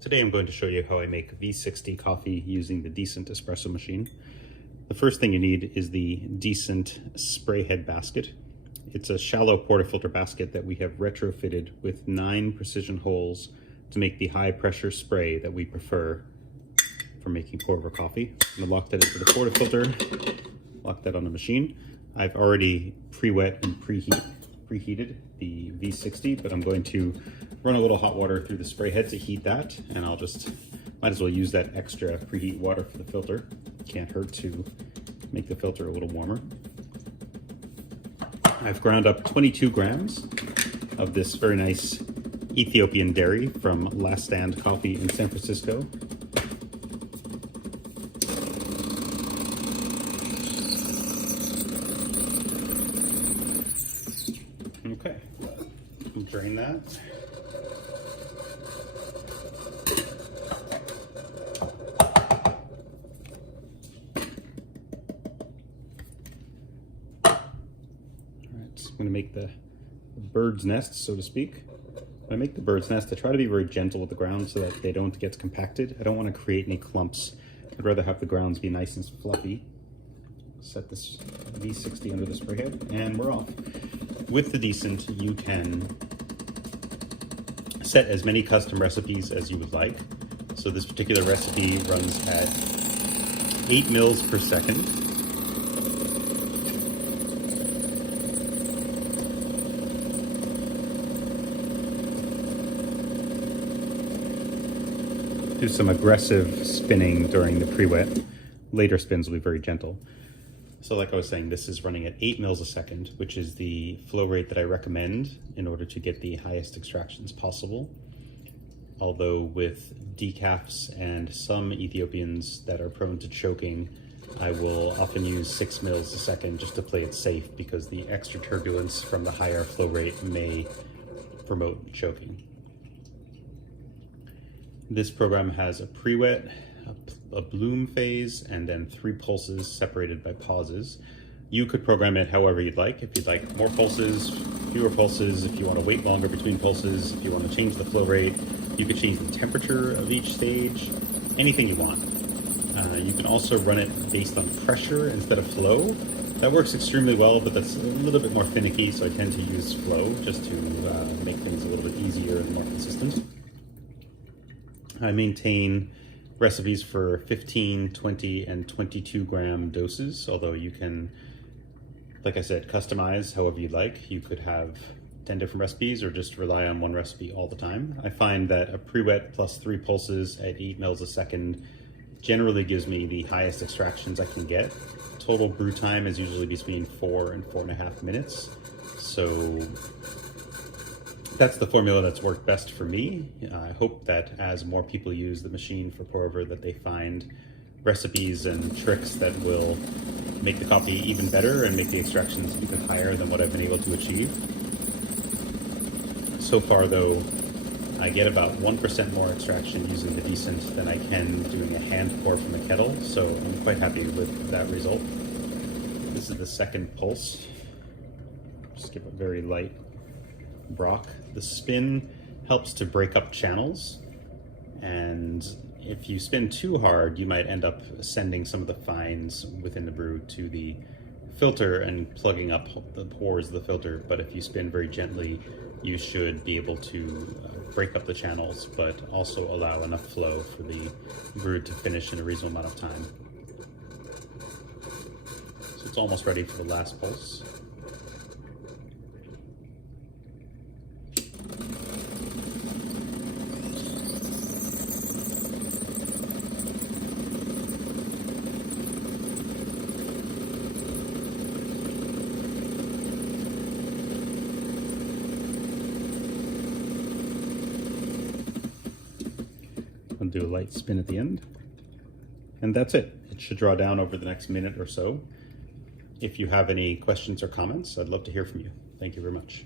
Today I'm going to show you how I make V60 coffee using the Decent espresso machine. The first thing you need is the Decent spray head basket. It's a shallow portafilter basket that we have retrofitted with 9 precision holes to make the high pressure spray that we prefer for making pour-over coffee. I'm gonna lock that into the portafilter, lock that on the machine. I've already pre-wet and preheated the V60, but I'm going to run a little hot water through the spray head to heat that, and I'll just might as well use that extra preheat water for the filter. Can't hurt to make the filter a little warmer. I've ground up 22 grams of this very nice Ethiopian dairy from Last Stand Coffee in San Francisco. Okay, drain that. I'm going to make the bird's nest, so to speak. When I make the bird's nest, I try to be very gentle with the ground so that they don't get compacted. I don't want to create any clumps. I'd rather have the grounds be nice and fluffy. Set this V60 under the spray head, and we're off. With the Decent, you can set as many custom recipes as you would like. So this particular recipe runs at 8 mils per second. Do some aggressive spinning during the pre-wet. Later spins will be very gentle. So like I was saying, this is running at 8 mils a second, which is the flow rate that I recommend in order to get the highest extractions possible. Although with decafs and some Ethiopians that are prone to choking, I will often use 6 mils a second just to play it safe, because the extra turbulence from the higher flow rate may promote choking. This program has a pre-wet, a bloom phase, and then 3 pulses separated by pauses. You could program it however you'd like. If you'd like more pulses, fewer pulses, if you want to wait longer between pulses, if you want to change the flow rate, you could change the temperature of each stage, anything you want. You can also run it based on pressure instead of flow. That works extremely well, but that's a little bit more finicky, so I tend to use flow just to make things a little bit easier and more consistent. I maintain recipes for 15, 20, and 22 gram doses, although you can, like I said, customize however you'd like. You could have 10 different recipes or just rely on one recipe all the time. I find that a pre-wet plus 3 pulses at 8 mils a second generally gives me the highest extractions I can get. Total brew time is usually between 4 and 4.5 minutes. So that's the formula that's worked best for me. I hope that as more people use the machine for pour-over, that they find recipes and tricks that will make the coffee even better and make the extractions even higher than what I've been able to achieve. So far though, I get about 1% more extraction using the Decent than I can doing a hand pour from a kettle, so I'm quite happy with that result. This is the second pulse. Just give a very light rock. The spin helps to break up channels, and if you spin too hard, you might end up sending some of the fines within the brew to the filter and plugging up the pores of the filter. But if you spin very gently, you should be able to break up the channels, but also allow enough flow for the brew to finish in a reasonable amount of time. So it's almost ready for the last pulse. I'll do a light spin at the end, and that's it. It should draw down over the next minute or so. If you have any questions or comments, I'd love to hear from you. Thank you very much.